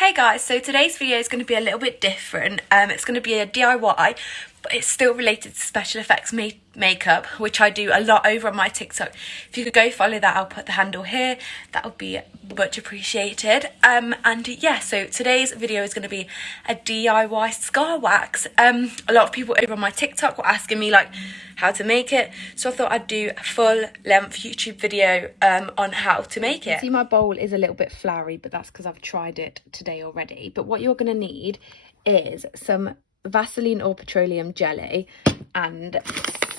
Hey guys, so today's video is going to be a little bit different. It's going to be a DIY, but it's still related to special effects makeup, which I do a lot over on my TikTok. If you could go follow that, I'll put the handle here. That would be much appreciated. And yeah, so today's video is going to be a DIY scar wax. A lot of people over on my TikTok were asking me like how to make it, so I thought I'd do a full length YouTube video on how to make it. See, my bowl is a little bit floury, but that's because I've tried it today already. But what you're going to need is some Vaseline or petroleum jelly and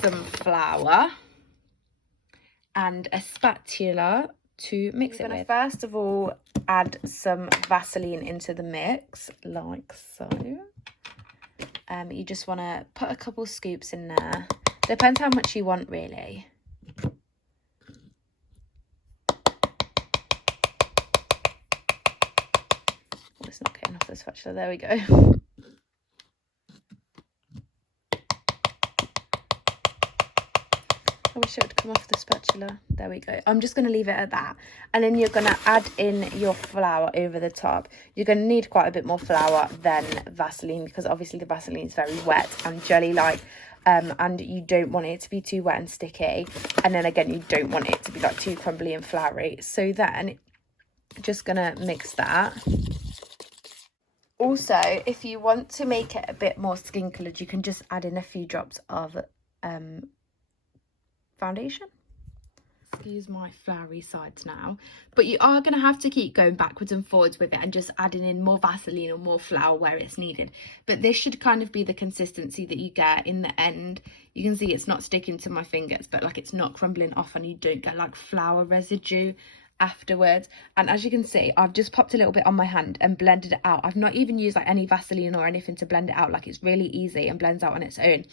some flour and a spatula to mix it with. First of all, add some Vaseline into the mix like so. You just want to put a couple scoops in there. Depends how much you want, really. Oh, it's not getting off the spatula. There we go. I wish it would come off the spatula. There we go. I'm just going to leave it at that. And then you're going to add in your flour over the top. You're going to need quite a bit more flour than Vaseline because obviously the Vaseline is very wet and jelly-like. And you don't want it to be too wet and sticky. And then again, you don't want it to be like too crumbly and floury. So then, just going to mix that. Also, if you want to make it a bit more skin coloured, you can just add in a few drops of foundation. Excuse my floury sides now, but you are going to have to keep going backwards and forwards with it and just adding in more Vaseline or more flour where it's needed. But this should kind of be the consistency that you get in the end. You can see it's not sticking to my fingers, but like it's not crumbling off and you don't get like flour residue afterwards. And as you can see, I've just popped a little bit on my hand and blended it out. I've not even used like any Vaseline or anything to blend it out. Like it's really easy and blends out on its own.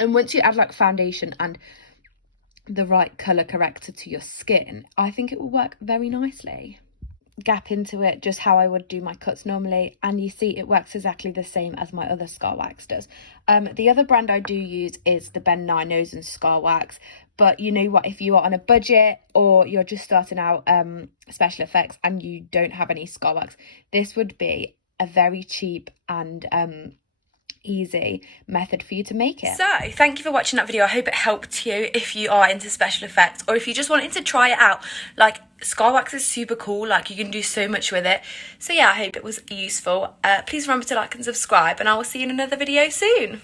And once you add like foundation and the right colour corrector to your skin, I think it will work very nicely. Gap into it just how I would do my cuts normally, and you see it works exactly the same as my other scar wax does. The other brand I do use is the Ben Nye Nose and Scar Wax, but you know what, if you are on a budget or you're just starting out special effects and you don't have any scar wax, this would be a very cheap and easy method for you to make it. So thank you for watching that video. I hope it helped you if you are into special effects or if you just wanted to try it out. Like, scar wax is super cool, like you can do so much with it. So yeah, I hope it was useful. Please remember to like and subscribe, and I will see you in another video soon.